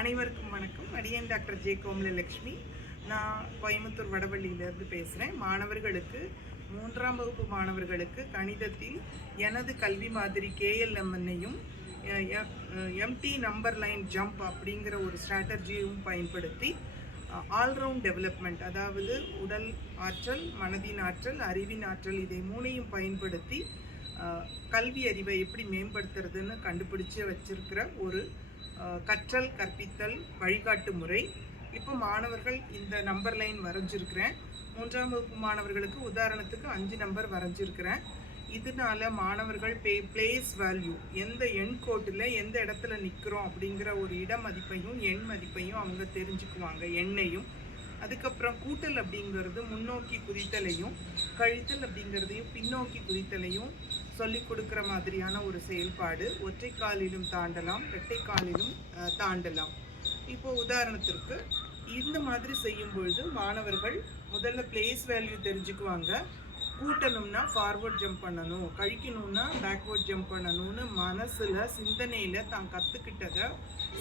அனைவருக்கும் வணக்கம். அடியேன் டாக்டர் ஜே கோமலலட்சுமி. நான் கோயம்புத்தூர் வடவள்ளியிலிருந்து பேசுகிறேன். மாணவர்களுக்கு 3ஆம் வகுப்பு மாணவர்களுக்கு கணிதத்தில் எனது கல்வி மாதிரி KLMNஐயும் எம்டி நம்பர் லைன் ஜம்ப் அப்படிங்கிற ஒரு ஸ்ட்ராட்டஜியும் பயன்படுத்தி ஆல்ரவுண்ட் டெவலப்மெண்ட், அதாவது உடல் ஆற்றல், மனதின் ஆற்றல், அறிவின் ஆற்றல், இதை மூணையும் பயன்படுத்தி கல்வி அறிவை எப்படி மேம்படுத்துறதுன்னு கண்டுபிடிச்சு வச்சிருக்கிற ஒரு கற்றல் கற்பித்தல் வழிகாட்டு முறை. இப்போ மாணவர்கள் இந்த நம்பர் லைன் வரைஞ்சிருக்கிறேன். 3ஆம் வகுப்பு மாணவர்களுக்கு உதாரணத்துக்கு 5 நம்பர் வரைஞ்சிருக்கிறேன். இதனால மாணவர்கள் பிளேஸ் வேல்யூ, எந்த எண் கோட்டில் எந்த இடத்துல நிற்கிறோம் அப்படிங்கிற ஒரு இட மதிப்பையும் எண் மதிப்பையும் அவங்க தெரிஞ்சுக்குவாங்க, எண்ணையும். அதுக்கப்புறம் கூட்டல் அப்படிங்கிறது முன்னோக்கி குதித்தலையும், கழித்தல் அப்படிங்கிறதையும் பின்னோக்கி குதித்தலையும் சொல்லிக் கொடுக்குற மாதிரியான ஒரு செயல்பாடு. ஒற்றை காலிலும் தாண்டலாம், இரட்டை காலிலும் தாண்டலாம். இப்போ உதாரணத்திற்கு இந்த மாதிரி செய்யும் பொழுது மாணவர்கள் முதல்ல பிளேஸ் வேல்யூ தெரிஞ்சுக்குவாங்க. கூட்டணும்னா ஃபார்வர்ட் ஜம்ப் பண்ணணும், கழிக்கணும்னா பேக்வர்ட் ஜம்ப் பண்ணணும்னு மனசில் சிந்தனையில் தான் கற்றுக்கிட்டதை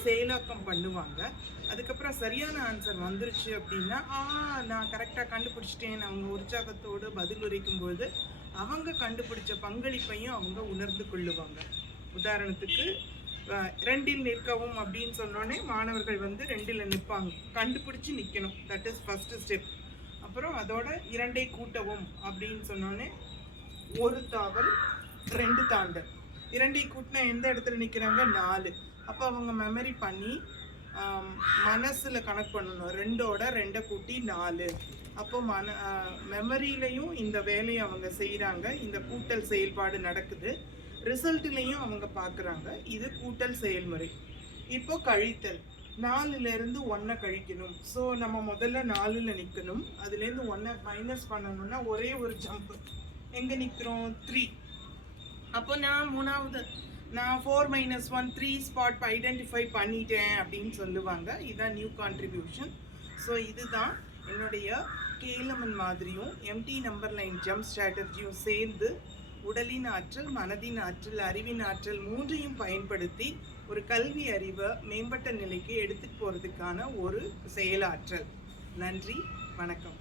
செயலாக்கம் பண்ணுவாங்க. அதுக்கப்புறம் சரியான ஆன்சர் வந்துருச்சு அப்படின்னா நான் கரெக்டாக கண்டுபிடிச்சிட்டேன்னு அவங்க உற்சாகத்தோடு பதில் உரைக்கும்போது அவங்க கண்டுபிடிச்ச பங்களிப்பையும் அவங்க உணர்ந்து கொள்ளுவாங்க. உதாரணத்துக்கு 2இல் நிற்கவும் அப்படின்னு சொன்னோடனே மாணவர்கள் 2இல் நிற்பாங்க, கண்டுபிடிச்சி நிற்கணும். That is first step. அப்புறம் அதோட 2ஐ கூட்டவும் அப்படின்னு சொன்னோடனே 1 தாவல் 2 தாண்டல். 2ஐ கூட்டினா எந்த இடத்துல நிற்கிறாங்க? 4. அப்போ அவங்க மெமரி பண்ணி மனசில் கனெக்ட் பண்ணணும். 2ஓட 2ஐ கூட்டி 4. அப்போ மெமரியிலையும் இந்த வேலையை அவங்க செய்கிறாங்க. இந்த கூட்டல் செயல்பாடு நடக்குது. ரிசல்ட்லேயும் அவங்க பார்க்குறாங்க. இது கூட்டல் செயல்முறை. இப்போ கழித்தல், 4லேருந்து 1 கழிக்கணும். ஸோ நம்ம முதல்ல 4ல் நிற்கணும். அதுலேருந்து 1 மைனஸ் பண்ணணும்னா ஒரே ஒரு ஜம்ப். எங்கே நிற்கிறோம்? 3. அப்போ நான் 4 - 1 3 ஸ்பாட் ஐடென்டிஃபை பண்ணிட்டேன் அப்படின்னு சொல்லுவாங்க. இதுதான் நியூ கான்ட்ரிபியூஷன். ஸோ இதுதான் என்னுடைய KLMN மாதிரியும் எம்டி நம்பர் லைன் ஜம்ப் ஸ்ட்ராட்டஜியும் சேர்ந்து உடலின் ஆற்றல், மனதின் ஆற்றல், அறிவின் ஆற்றல் மூன்றையும் பயன்படுத்தி ஒரு கல்வி அறிவை மேம்பட்ட நிலைக்கு எடுத்துட்டு போகிறதுக்கான ஒரு செயலாற்றல். நன்றி, வணக்கம்.